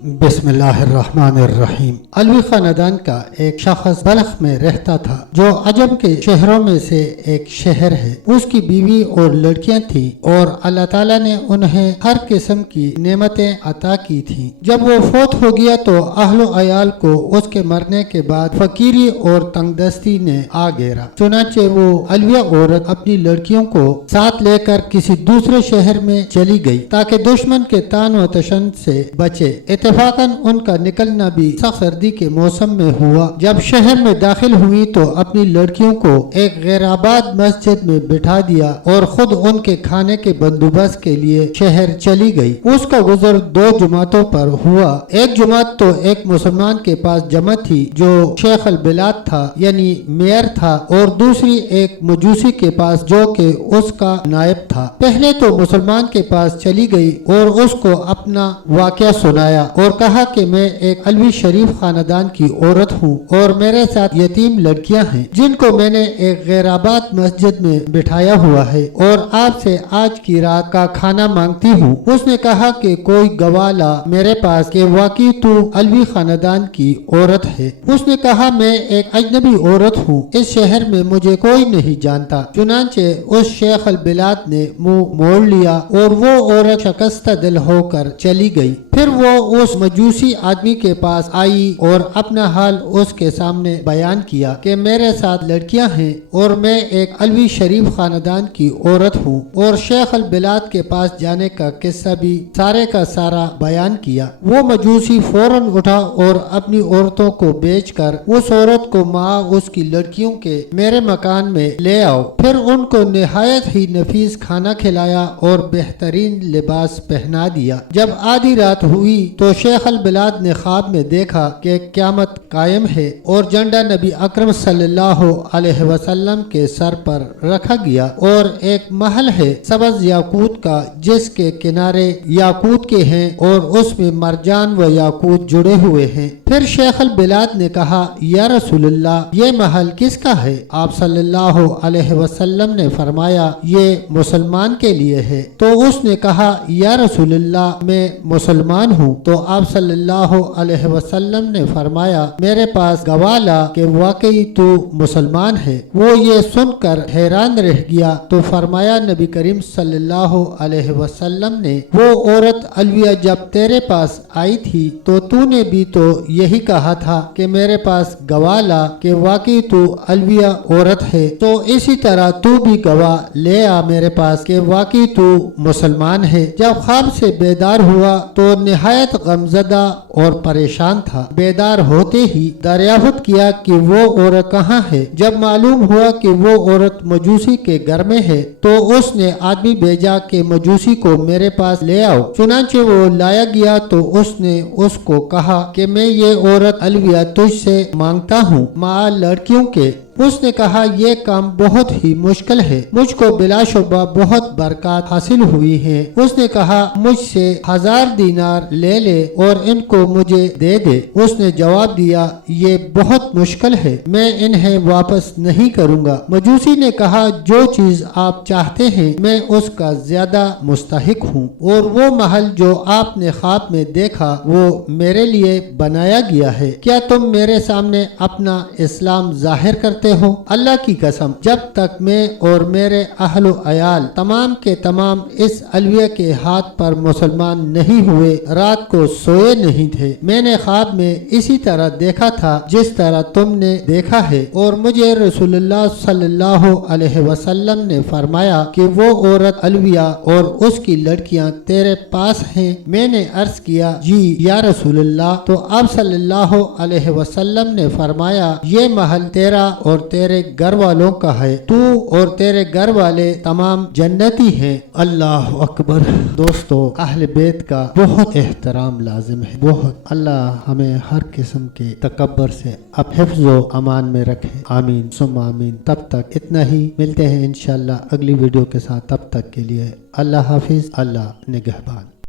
बिस्मिल्लाहिर्रहमानिर्रहीम। अलवी खानदान का एक शख्स बल्ख में रहता था जो अजम के शहरों में से एक शहर है। उसकी बीवी और लड़कियां थी और अल्लाह ताला ने उन्हें हर किस्म की नेमतें अता की थी। जब वो फोत हो गया तो अहलो अयाल को उसके मरने के बाद फकीरी और तंगदस्ती ने आ घेरा। चुनाचे वो अलविया औरत अपनी लड़कियों को साथ लेकर किसी दूसरे शहर में चली गई ताकि दुश्मन के तान व तशन से बचे। इत्तेफाकन उनका निकलना भी सख्त सर्दी के मौसम में हुआ। जब शहर में दाखिल हुई तो अपनी लड़कियों को एक गैराबाद मस्जिद में बिठा दिया और खुद उनके खाने के बंदोबस्त के लिए शहर चली गई। उसका गुजर 2 जुमातों पर हुआ। एक जुमात तो एक मुसलमान के पास जमा थी जो शेख अल बिलाद था यानी मेयर था, और दूसरी एक मजूसी के पास जो कि उसका नायब था। पहले तो मुसलमान के पास चली गई और उसको अपना वाकया सुनाया और कहा कि मैं एक अलवी शरीफ खानदान की औरत हूँ और मेरे साथ यतीम लड़कियां हैं जिनको मैंने एक गैराबाद मस्जिद में बिठाया हुआ है और आपसे आज की रात का खाना मांगती हूँ। उसने कहा कि कोई गवाह ला मेरे पास कि वाकई तू अलवी खानदान की औरत है। उसने कहा मैं एक अजनबी औरत हूँ, इस शहर में मुझे कोई नहीं जानता। चुनांचे उस शेख अल बिलाद ने मुंह मोड़ लिया और वो औरत शकस्ता दिल होकर चली गई। फिर वो उस मजूसी आदमी के पास आई और अपना हाल उसके सामने बयान किया कि मेरे साथ लड़कियां हैं और मैं एक अलवी शरीफ खानदान की औरत हूँ, और शेख अल बिलाद के पास जाने का किस्सा भी सारे का सारा बयान किया। वो मजूसी फौरन उठा और अपनी औरतों को बेचकर उस औरत को माँ उसकी लड़कियों के मेरे मकान में ले आओ। फिर उनको निहायत ही नफीस खाना खिलाया और बेहतरीन लिबास पहना दिया। जब आधी रात हुई तो शेख अल बिलाद ने ख्वाब में देखा कि क़यामत कायम है और झंडा नबी अकरम सल्लल्लाहु अलैहि वसल्लम के सर पर रखा गया और एक महल है सबज याकूत का जिसके किनारे याकूत के हैं और उसमें मरजान व याकूत जुड़े हुए हैं। फिर शेख अल बिलाद ने कहा, या रसूलल्लाह, ये महल किसका है? आप सल्लल्लाहु अलैहि वसल्लम ने फरमाया, ये मुसलमान के लिए है। तो उसने कहा, या रसूलल्लाह, मैं मुसलमान हूँ। तो आप सल्लल्लाहु अलैहि वसल्लम ने फरमाया, मेरे पास गवाह ला कि वाकई तू मुसलमान है। वो ये सुनकर हैरान रह गया तो फरमाया, नबी करीम सल्लल्लाहु अलैहि वसल्लम ने, वो औरत अलविया जब तेरे पास आई थी तो तूने भी तो यही कहा था कि मेरे पास गवाह ला कि वाकई तू अलविया औरत है, तो इसी तरह तू भी गवाह ले आ मेरे पास कि वाकई तू मुसलमान है। जब ख्वाब से बेदार हुआ तो निहायत गमजदा और परेशान था। बेदार होते ही दरियाफ्त किया कि वो औरत कहाँ है। जब मालूम हुआ कि वो औरत मजूसी के घर में है तो उसने आदमी भेजा कि मजूसी को मेरे पास ले आओ। चुनांचे वो लाया गया तो उसने उसको कहा कि मैं ये औरत अलविया तुझसे मांगता हूँ माँ लड़कियों के। उसने कहा, ये काम बहुत ही मुश्किल है, मुझको बिलाशुबा बहुत बरकत हासिल हुई है। उसने कहा, मुझसे 1000 दीनार ले ले और इनको मुझे दे दे। उसने जवाब दिया, ये बहुत मुश्किल है, मैं इन्हें वापस नहीं करूँगा। मजूसी ने कहा, जो चीज आप चाहते हैं मैं उसका ज्यादा मुस्तहिक हूँ, और वो महल जो आपने ख्वाब में देखा वो मेरे लिए बनाया गया है। क्या तुम मेरे सामने अपना इस्लाम जाहिर करते हो? अल्लाह की कसम, जब तक मैं और मेरे अहलो अयाल तमाम के तमाम इस अलविया के हाथ पर मुसलमान नहीं हुए रात को सोए नहीं थे। मैंने ख्वाब में इसी तरह देखा था जिस तरह तुमने देखा है, और मुझे रसूलुल्लाह सल्लल्लाहु अलैहि वसल्लम ने फरमाया कि वो औरत अलविया और उसकी लड़कियां तेरे पास हैं। मैंने अर्ज किया, जी या रसूलुल्लाह। तो आप सल्लल्लाहु अलैहि वसल्लम ने फरमाया, ये महल तेरा और तेरे घर वालों का है, तू और तेरे घर वाले तमाम जन्नती हैं। अल्लाह अकबर। दोस्तों, अहले बैत का बहुत एहतराम लाजिम है, बहुत। अल्लाह हमें हर किस्म के तकब्बर से अब हिफ्ज़ो अमान में रखे। आमीन सुम्मा आमीन। तब तक इतना ही, मिलते हैं इंशाअल्लाह अगली वीडियो के साथ। तब तक के लिए अल्लाह हाफिज, अल्लाह निगहबान।